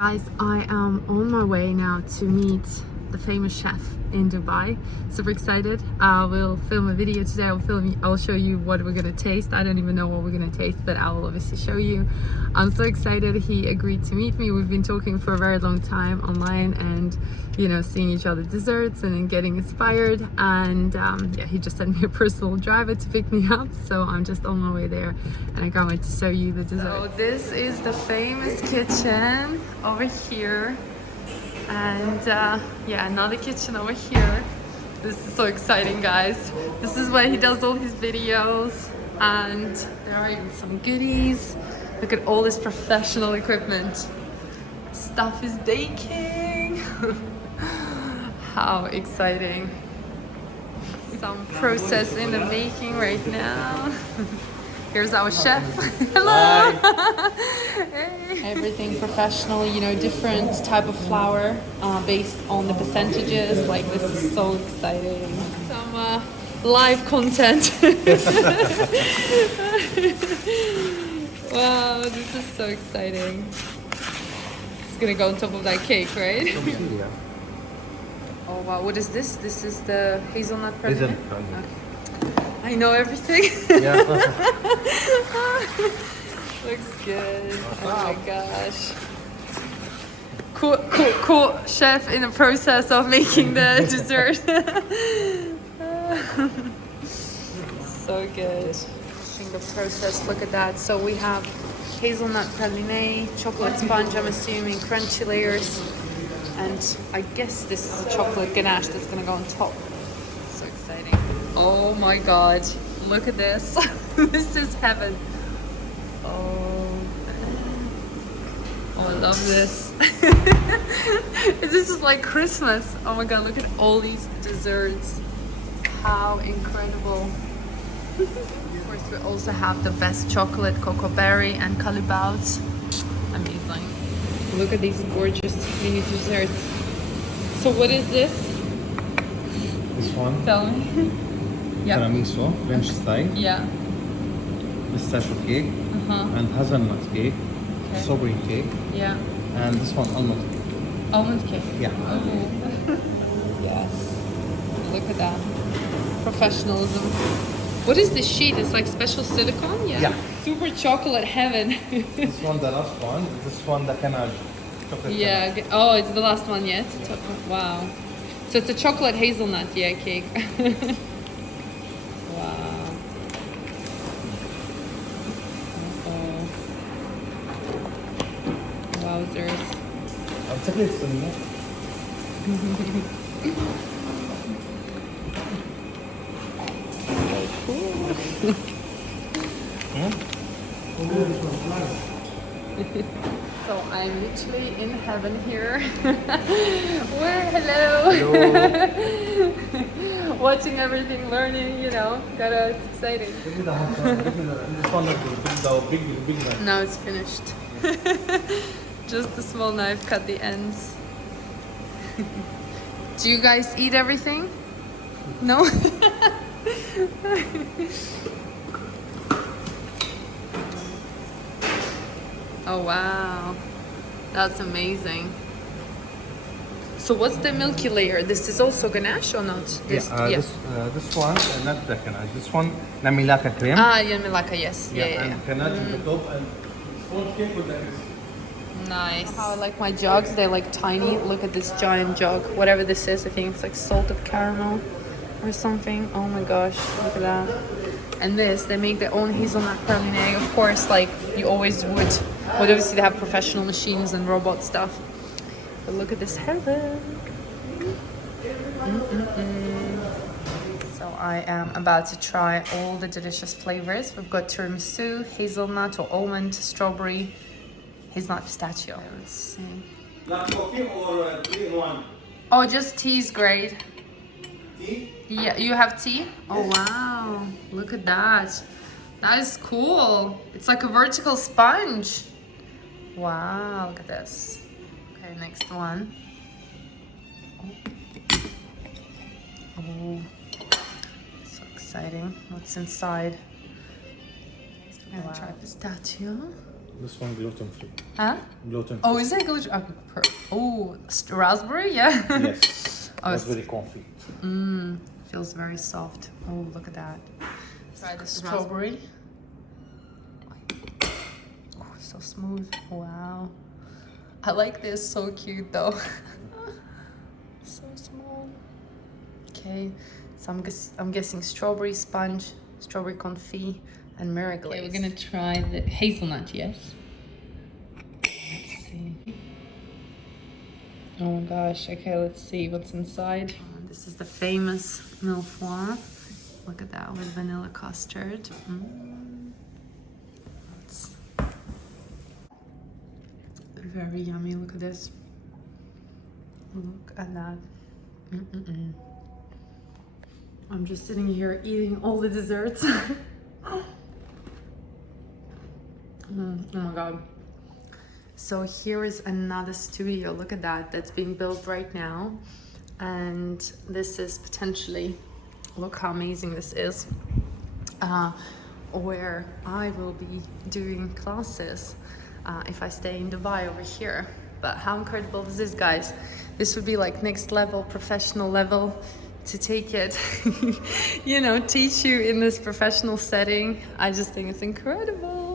Guys, I am on my way now to meet the famous chef in Dubai. Super excited. We'll film a video today. I'll show you what we're gonna taste. I don't even know what we're gonna taste, but I will obviously show you. I'm so excited he agreed to meet me. We've been talking for a very long time online and seeing each other desserts and then getting inspired, and yeah, he just sent me a personal driver to pick me up, so I'm just on my way there and I can't wait to show you the dessert. So this is the famous kitchen over here, and yeah, another kitchen over here. This is so exciting, guys. This is where he does all his videos, and there are even some goodies. Look at all this professional equipment. Stuff is baking. How exciting. Some process in the making right now. Here's our chef. Hello. Hey. Everything professional, different type of flour based on the percentages. Like, this is so exciting. Some live content. Wow, this is so exciting. It's gonna go on top of that cake, right? Yeah. Oh wow, what is this? This is the hazelnut praline? Hazelnut. Okay. I know everything. Yeah. Looks good. Oh my gosh. Cool chef in the process of making the dessert. So good. Watching the process, look at that. So we have hazelnut praline, chocolate sponge, I'm assuming, crunchy layers. And I guess this is a chocolate ganache that's gonna go on top. So exciting. Oh my god, look at this. This is heaven. Oh, I love this. This is like Christmas. Oh my god, look at all these desserts. How incredible. Of course, we also have the best chocolate, cocoa berry and calibaut. Amazing. Look at these gorgeous mini desserts. So what is this? This one. Tell me. Yeah. Tiramisu, French style. Yeah. Pistachio cake. And hazelnut cake. Okay. Strawberry cake. Yeah. And this one almond cake. Almond cake. Yeah. Oh. Yes. Look at that. Professionalism. What is this sheet? It's like special silicone? Yeah. Super chocolate heaven. This one the last one. This one the canage. Chocolate Yeah. canage. Oh, it's the last one yet? Wow. So it's a chocolate hazelnut, yeah, cake. Wow. Oh. Wowzers. I'll take it from you. So I'm literally in heaven here. Hello. Watching everything, learning, it's exciting. Give me the hot dog. Give me this one, the big one. Now it's finished. Just a small knife cut the ends. Do you guys eat everything? No? Oh wow, that's amazing. So what's the milky layer? This is also ganache or not? This one, not the canage. This one, namilaka cream. Yeah, melaka, yes. Yeah. And canage at the top, and sponge cake with that. Nice. How I like my jugs. They're like tiny. Look at this giant jug. Whatever this is, I think it's like salted caramel or something. Oh my gosh, look at that. And this, they make their own hazelnut praline. Of course, like you always would. But obviously they have professional machines and robot stuff. But look at this heaven. So I am about to try all the delicious flavors. We've got tiramisu, hazelnut or almond, strawberry, hazelnut pistachio. Let's see. Black coffee or 3-in-1? Oh, just tea is great. Tea? Yeah, you have tea? Oh wow, look at that. That is cool. It's like a vertical sponge. Wow, look at this. Okay, next one. Oh, so exciting. What's inside? Next we're gonna try pistachio. This one gluten free. Huh? Gluten free. Oh, is it gluten? Oh, raspberry, yeah. Yes. Oh, Raspberry confit. Feels very soft. Oh, look at that. Try the strawberry. Oh, so smooth. Wow. I like this. So cute though. So small. Okay, so I'm guessing strawberry sponge, strawberry confit, and mirror glaze. Okay, we're gonna try the hazelnut. Yes. Let's see. Oh my gosh. Okay, let's see what's inside. This is the famous mille-feuille. Look at that with vanilla custard. It's very yummy. Look at this. Look at that. I'm just sitting here eating all the desserts. Oh my god. So here is another studio. Look at that. That's being built right now. And this is potentially, look how amazing this is, where I will be doing classes if I stay in Dubai over here. But how incredible is this, guys? This would be like next level, professional level, to take it, you know, teach you in this professional setting. I just think it's incredible.